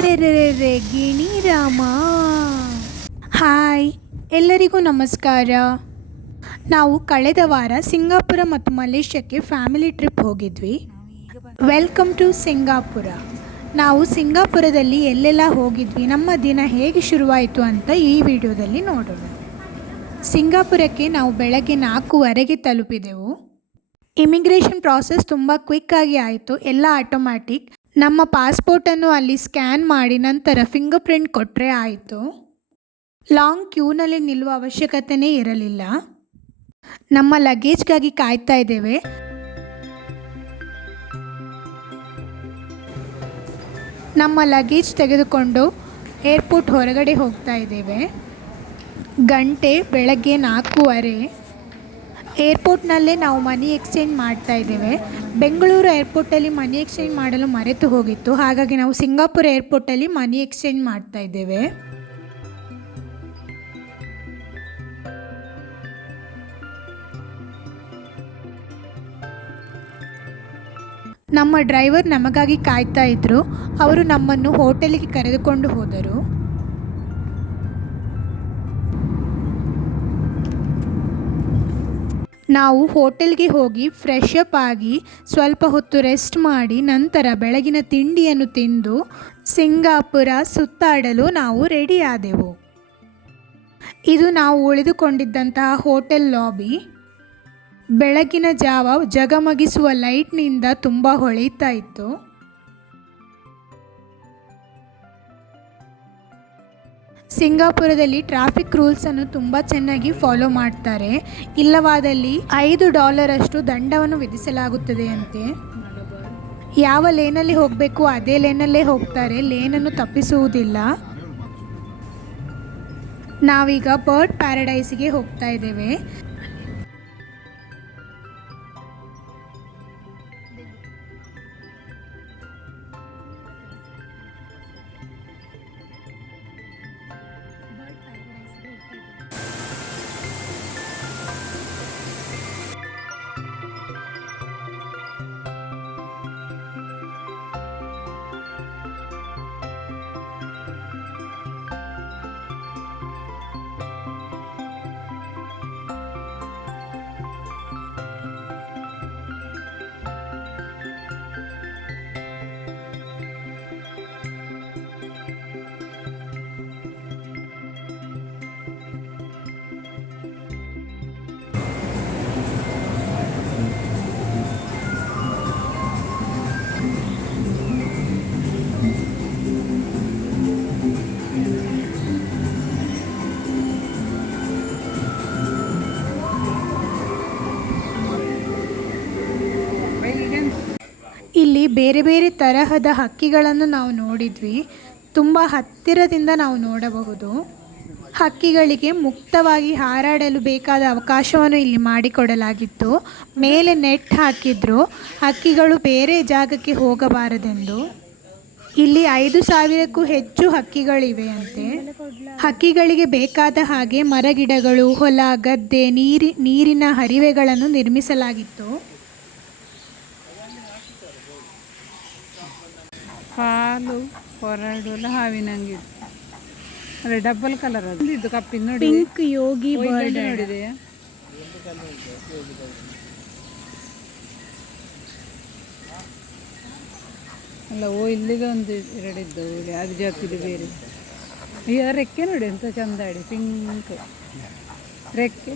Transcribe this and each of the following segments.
ಅರೆರೆರೆ Giniraama. Hi, ಎಲ್ಲರಿಗೂ ನಮಸ್ಕಾರ. ನಾವು ಕಳೆದ ವಾರ ಸಿಂಗಾಪುರ ಮತ್ತು ಮಲೇಷ್ಯಾಕ್ಕೆ ಫ್ಯಾಮಿಲಿ ಟ್ರಿಪ್ ಹೋಗಿದ್ವಿ. Welcome to Singapore. ನಾವು ಸಿಂಗಾಪುರದಲ್ಲಿ ಎಲ್ಲೆಲ್ಲ ಹೋಗಿದ್ವಿ, ನಮ್ಮ ದಿನ ಹೇಗೆ ಶುರುವಾಯಿತು ಅಂತ ಈ ವಿಡಿಯೋದಲ್ಲಿ ನೋಡೋಣ. ಸಿಂಗಾಪುರಕ್ಕೆ ನಾವು ಬೆಳಗ್ಗೆ 4:15ಗೆ ತಲುಪಿದೆವು. ಇಮಿಗ್ರೇಷನ್ ಪ್ರಾಸೆಸ್ ತುಂಬ ಕ್ವಿಕ್ಕಾಗಿ ಆಯಿತು, ಎಲ್ಲ ಆಟೋಮ್ಯಾಟಿಕ್. ನಮ್ಮ ಪಾಸ್ಪೋರ್ಟನ್ನು ಅಲ್ಲಿ ಸ್ಕ್ಯಾನ್ ಮಾಡಿ ನಂತರ ಫಿಂಗರ್ ಪ್ರಿಂಟ್ ಕೊಟ್ಟರೆ ಆಯಿತು. ಲಾಂಗ್ ಕ್ಯೂನಲ್ಲಿ ನಿಲ್ಲುವ ಅವಶ್ಯಕತೆಯೇ ಇರಲಿಲ್ಲ. ನಮ್ಮ ಲಗೇಜ್ಗಾಗಿ ಕಾಯ್ತಾ ಇದ್ದೇವೆ. ನಮ್ಮ ಲಗೇಜ್ ತೆಗೆದುಕೊಂಡು ಏರ್ಪೋರ್ಟ್ ಹೊರಗಡೆ ಹೋಗ್ತಾ ಇದ್ದೇವೆ. ಗಂಟೆ ಬೆಳಗ್ಗೆ 4:15. ಏರ್ಪೋರ್ಟ್ನಲ್ಲೇ ನಾವು ಮನಿ ಎಕ್ಸ್ಚೇಂಜ್ ಮಾಡ್ತಾ ಇದ್ದೇವೆ. ಬೆಂಗಳೂರು ಏರ್ಪೋರ್ಟಲ್ಲಿ ಮನಿ ಎಕ್ಸ್ಚೇಂಜ್ ಮಾಡಲು ಮರೆತು ಹೋಗಿತ್ತು, ಹಾಗಾಗಿ ನಾವು ಸಿಂಗಾಪುರ ಏರ್ಪೋರ್ಟಲ್ಲಿ ಮನಿ ಎಕ್ಸ್ಚೇಂಜ್ ಮಾಡ್ತಾ ಇದ್ದೇವೆ. ನಮ್ಮ ಡ್ರೈವರ್ ನಮಗಾಗಿ ಕಾಯ್ತಾ ಇದ್ದರು. ಅವರು ನಮ್ಮನ್ನು ಹೋಟೆಲಿಗೆ ಕರೆದುಕೊಂಡು ಹೋದರು. ನಾವು ಹೋಟೆಲ್ಗೆ ಹೋಗಿ ಫ್ರೆಶ್ ಅಪ್ ಆಗಿ ಸ್ವಲ್ಪ ಹೊತ್ತು ರೆಸ್ಟ್ ಮಾಡಿ ನಂತರ ಬೆಳಗಿನ ತಿಂಡಿಯನ್ನು ತಿಂದು ಸಿಂಗಾಪುರ ಸುತ್ತಾಡಲು ನಾವು ರೆಡಿ ಆದೆವು. ಇದು ನಾವು ಉಳಿದುಕೊಂಡಿದ್ದಂತಹ ಹೋಟೆಲ್ ಲಾಬಿ. ಬೆಳಗಿನ ಜಾವ ಜಗಮಗಿಸುವ ಲೈಟ್ನಿಂದ ತುಂಬ ಹೊಳೆಯುತ್ತಾ ಇತ್ತು. ಸಿಂಗಾಪುರದಲ್ಲಿ ಟ್ರಾಫಿಕ್ ರೂಲ್ಸನ್ನು ತುಂಬ ಚೆನ್ನಾಗಿ ಫಾಲೋ ಮಾಡ್ತಾರೆ. ಇಲ್ಲವಾದಲ್ಲಿ $5 ಅಷ್ಟು ದಂಡವನ್ನು ವಿಧಿಸಲಾಗುತ್ತದೆಯಂತೆ. ಯಾವ ಲೇನಲ್ಲಿ ಹೋಗಬೇಕು ಅದೇ ಲೇನಲ್ಲೇ ಹೋಗ್ತಾರೆ, ಲೇನನ್ನು ತಪ್ಪಿಸುವುದಿಲ್ಲ. ನಾವೀಗ ಬರ್ಡ್ ಪ್ಯಾರಡೈಸ್ಗೆ ಹೋಗ್ತಾ ಇದ್ದೇವೆ. ಇಲ್ಲಿ ಬೇರೆ ಬೇರೆ ತರಹದ ಹಕ್ಕಿಗಳನ್ನು ನಾವು ನೋಡಿದ್ವಿ. ತುಂಬ ಹತ್ತಿರದಿಂದ ನಾವು ನೋಡಬಹುದು. ಹಕ್ಕಿಗಳಿಗೆ ಮುಕ್ತವಾಗಿ ಹಾರಾಡಲು ಬೇಕಾದ ಅವಕಾಶವನ್ನು ಇಲ್ಲಿ ಮಾಡಿಕೊಡಲಾಗಿತ್ತು. ಮೇಲೆ ನೆಟ್ ಹಾಕಿದ್ರು, ಹಕ್ಕಿಗಳು ಬೇರೆ ಜಾಗಕ್ಕೆ ಹೋಗಬಾರದೆಂದು. ಇಲ್ಲಿ 5,000ಕ್ಕೂ ಹೆಚ್ಚು ಹಕ್ಕಿಗಳಿವೆಯಂತೆ. ಹಕ್ಕಿಗಳಿಗೆ ಬೇಕಾದ ಹಾಗೆ ಮರಗಿಡಗಳು, ಹೊಲ, ಗದ್ದೆ, ನೀರಿನ ಹರಿವೆಗಳನ್ನು ನಿರ್ಮಿಸಲಾಗಿತ್ತು. ಹಾಲು ಹೊರಡುಲ ಹಾವಿನಂಗೆ ಅದೇ ಡಬಲ್ ಕಲರ್ ಅದು ಇದು ಕಪ್ಪಿನ ನೋಡಿ. ಪಿಂಕ್ ಯೋಗಿ ಬರ್ಡ್ ನೋಡಿದೆ. ಅಲ್ಲ ಇಲ್ಲಿಗೆ ಒಂದು ಎರಡಿದ್ದವು, ಅದು ಜಾತಿದು ಬೇರೆ. ಈಗ ರೆಕ್ಕೆ ನೋಡಿ ಎಂತ ಚಂದ ಆಡಿ, ಪಿಂಕ್ ರೆಕ್ಕೆ.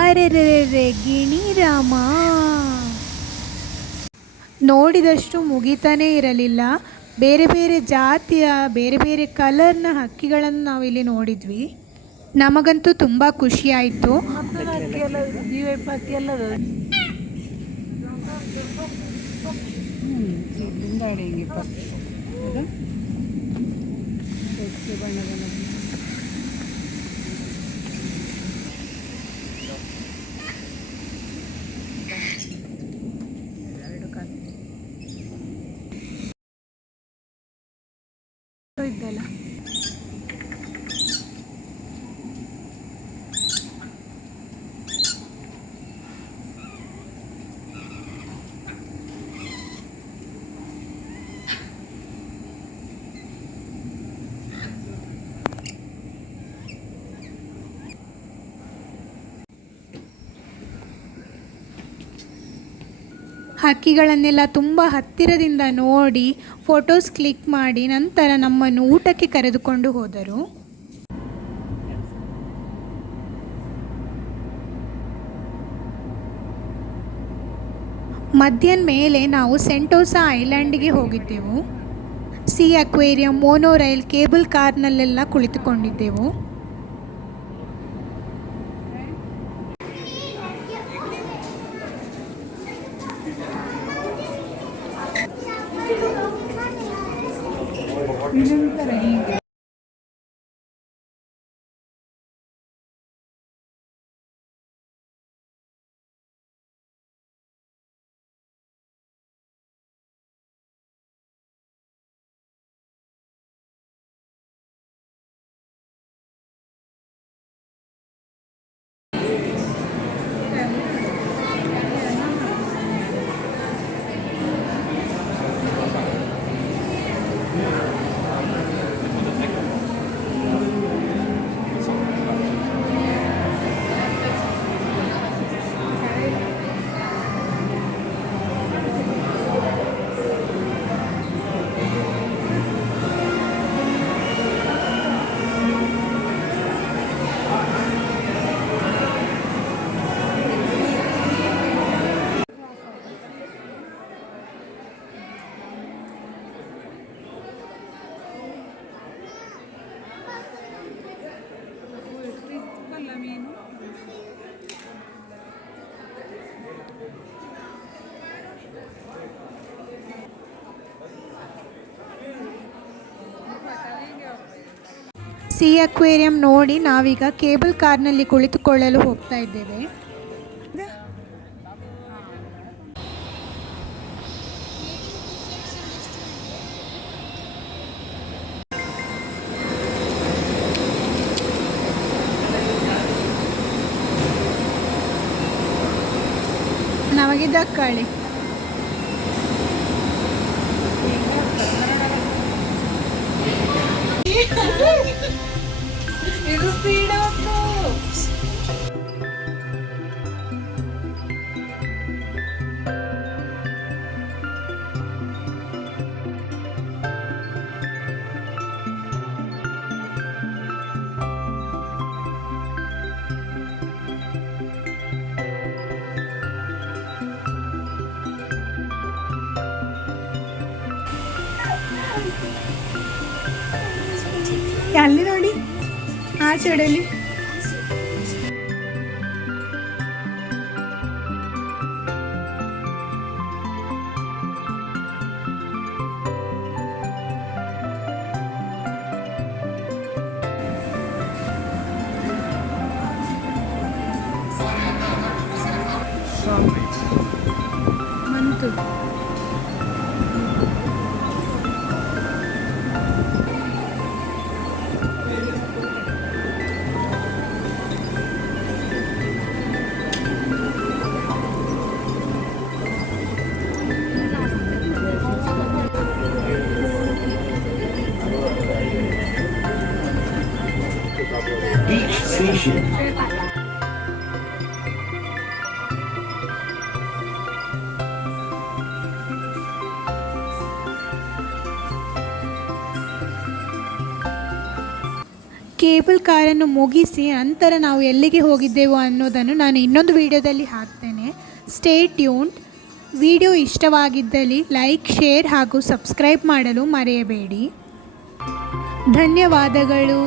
ಅರೆರೆರೆ ಗಿಣಿರಾಮ. ನೋಡಿದಷ್ಟು ಮುಗಿತಾನೇ ಇರಲಿಲ್ಲ. ಬೇರೆ ಬೇರೆ ಜಾತಿಯ ಬೇರೆ ಬೇರೆ ಕಲರ್ನ ಹಕ್ಕಿಗಳನ್ನು ನಾವಿಲ್ಲಿ ನೋಡಿದ್ವಿ. ನಮಗಂತೂ ತುಂಬ ಖುಷಿಯಾಯಿತು. ಇಲ್ಲಿಂದ ಆಡಿ ಹಿಂಗೆ ಇದು ಬಣ್ಣದ ಇದ್ದಲ್ಲ ಹಕ್ಕಿಗಳನ್ನೆಲ್ಲ ತುಂಬ ಹತ್ತಿರದಿಂದ ನೋಡಿ ಫೋಟೋಸ್ ಕ್ಲಿಕ್ ಮಾಡಿ ನಂತರ ನಮ್ಮನ್ನು ಊಟಕ್ಕೆ ಕರೆದುಕೊಂಡು ಹೋದರು. ಮಧ್ಯಾಹ್ನ ಮೇಲೆ ನಾವು ಸೆಂಟೋಸಾ ಐಲ್ಯಾಂಡ್ಗೆ ಹೋಗಿದ್ದೆವು. ಸೀ ಅಕ್ವೇರಿಯಂ, ಮೋನೋರೈಲ್, ಕೇಬಲ್ ಕಾರ್ನಲ್ಲೆಲ್ಲ ಕುಳಿತುಕೊಂಡಿದ್ದೆವು. ಇದೊಂಥರ ಹೀಗೆ ಮೀನು ಸೀ ಅಕ್ವೇರಿಯಂ ನೋಡಿ ನಾವೀಗ ಕೇಬಲ್ ಕಾರ್ನಲ್ಲಿ ಕುಳಿತುಕೊಳ್ಳಲು ಹೋಗ್ತಾ ಇದ್ದೇವೆ. ನಮಗೆ ದಕ್ಕಾಳಿ ಇದು ಸ್ಪೀಡ್ ಹೋಗ್ತು. ಅಲ್ಲಿ ನೋಡಿ ಆ ಸೈಡಲ್ಲಿ ಮಂತು Beach Station. ಕೇಬಲ್ ಕಾರನ್ನು ಮುಗಿಸಿ ನಂತರ ನಾವು ಎಲ್ಲಿಗೆ ಹೋಗಿದ್ದೆವು ಅನ್ನೋದನ್ನು ನಾನು ಇನ್ನೊಂದು ವಿಡಿಯೋದಲ್ಲಿ ಹಾಕ್ತೇನೆ. Stay tuned. ವಿಡಿಯೋ ಇಷ್ಟವಾಗಿದ್ದಲ್ಲಿ ಲೈಕ್, ಶೇರ್ ಹಾಗೂ ಸಬ್ಸ್ಕ್ರೈಬ್ ಮಾಡಲು ಮರೆಯಬೇಡಿ. ಧನ್ಯವಾದಗಳು.